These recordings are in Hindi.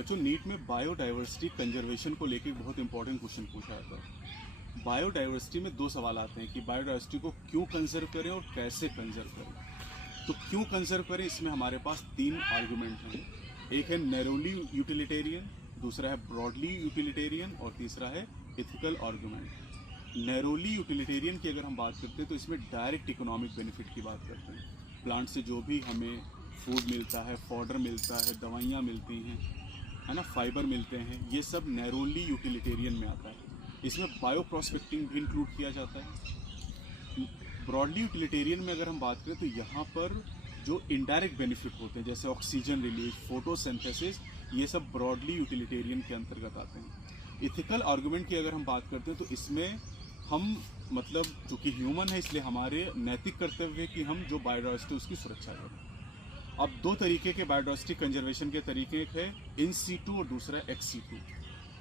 बच्चों नीट में बायोडाइवर्सिटी कंजर्वेशन को लेकर बहुत इंपॉर्टेंट क्वेश्चन पूछा जाता है। बायोडाइवर्सिटी में दो सवाल आते हैं कि बायोडाइवर्सिटी को क्यों कंजर्व करें और कैसे कंजर्व करें। तो क्यों कंजर्व करें, इसमें हमारे पास तीन आर्गुमेंट हैं। एक है नैरोली यूटिलिटेरियन, दूसरा है ब्रॉडली यूटिलिटेरियन और तीसरा है एथिकल आर्गुमेंट। नैरोली यूटिलिटेरियन की अगर हम बात करते हैं तो इसमें डायरेक्ट इकोनॉमिक बेनिफिट की बात करते हैं। प्लांट से जो भी हमें फूड मिलता है, फॉडर मिलता है, दवाइयाँ मिलती हैं, है ना, फाइबर मिलते हैं, ये सब नैरोली यूटिलिटेरियन में आता है। इसमें बायो प्रोस्पेक्टिंग भी इंक्लूड किया जाता है। ब्रॉडली यूटिलिटेरियन में अगर हम बात करें तो यहाँ पर जो इनडायरेक्ट बेनिफिट होते हैं जैसे ऑक्सीजन रिलीज, फोटोसिंथेसिस, ये सब ब्रॉडली यूटिलिटेरियन के अंतर्गत आते हैं। इथिकल आर्गुमेंट की अगर हम बात करते हैं तो इसमें हम मतलब चूँकि ह्यूमन है इसलिए हमारे नैतिक कर्तव्य है कि हम जो बायोडाइवर्सिटी उसकी सुरक्षा करें। अब दो तरीके के बायोडाइवर्सिटी कंजर्वेशन के तरीके, एक है इन सीटू और दूसरा ex situ.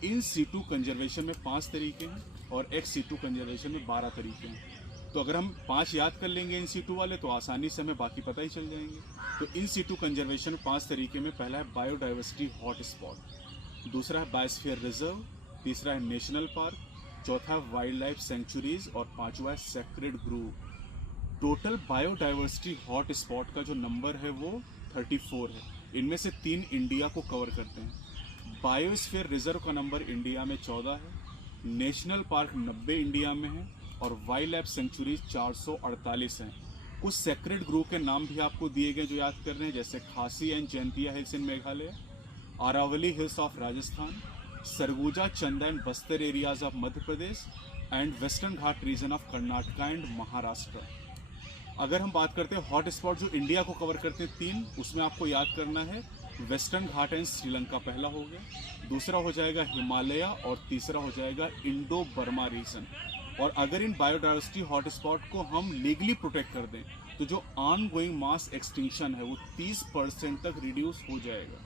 In situ conservation में 5 तरीके हैं और एक्स सीटू कंजर्वेशन में 12 तरीके हैं। तो अगर हम 5 याद कर लेंगे इन सीटू वाले तो आसानी से हमें बाकी पता ही चल जाएंगे। तो इन सीटू कंजर्वेशन में 5 तरीके में पहला है बायोडाइवर्सिटी हॉट स्पॉट, दूसरा है बायोस्फीयर रिजर्व, तीसरा है नेशनल पार्क, चौथा है वाइल्ड लाइफ सेंचुरीज और पांचवा है sacred groove. Total biodiversity hot spot का जो नंबर है वो 34 है। इनमें से 3 इंडिया को कवर करते हैं। बायोस्फीयर रिजर्व का नंबर इंडिया में 14 है, नेशनल पार्क 90 इंडिया में है और वाइल्ड लाइफ सेंचुरीज 448 हैं। कुछ सेक्रेड ग्रुप के नाम भी आपको दिए गए जो याद कर रहे हैं, जैसे Khasi and Jaintia hills in Meghalaya, Aravalli hills of Rajasthan, Surguja, Chanda and Bastar areas of Madhya Pradesh and western Ghat region of Karnataka and Maharashtra. अगर हम बात करते हैं हॉट स्पॉट जो इंडिया को कवर करते हैं 3, उसमें आपको याद करना है वेस्टर्न घाट एंड श्रीलंका पहला हो गया, दूसरा हो जाएगा हिमालय और तीसरा हो जाएगा इंडो बर्मा रीजन। और अगर इन बायोडाइवर्सिटी हॉट स्पॉट को हम लीगली प्रोटेक्ट कर दें तो जो ऑन गोइंग मास एक्सटिंक्शन है वो 30% तक रिड्यूस हो जाएगा।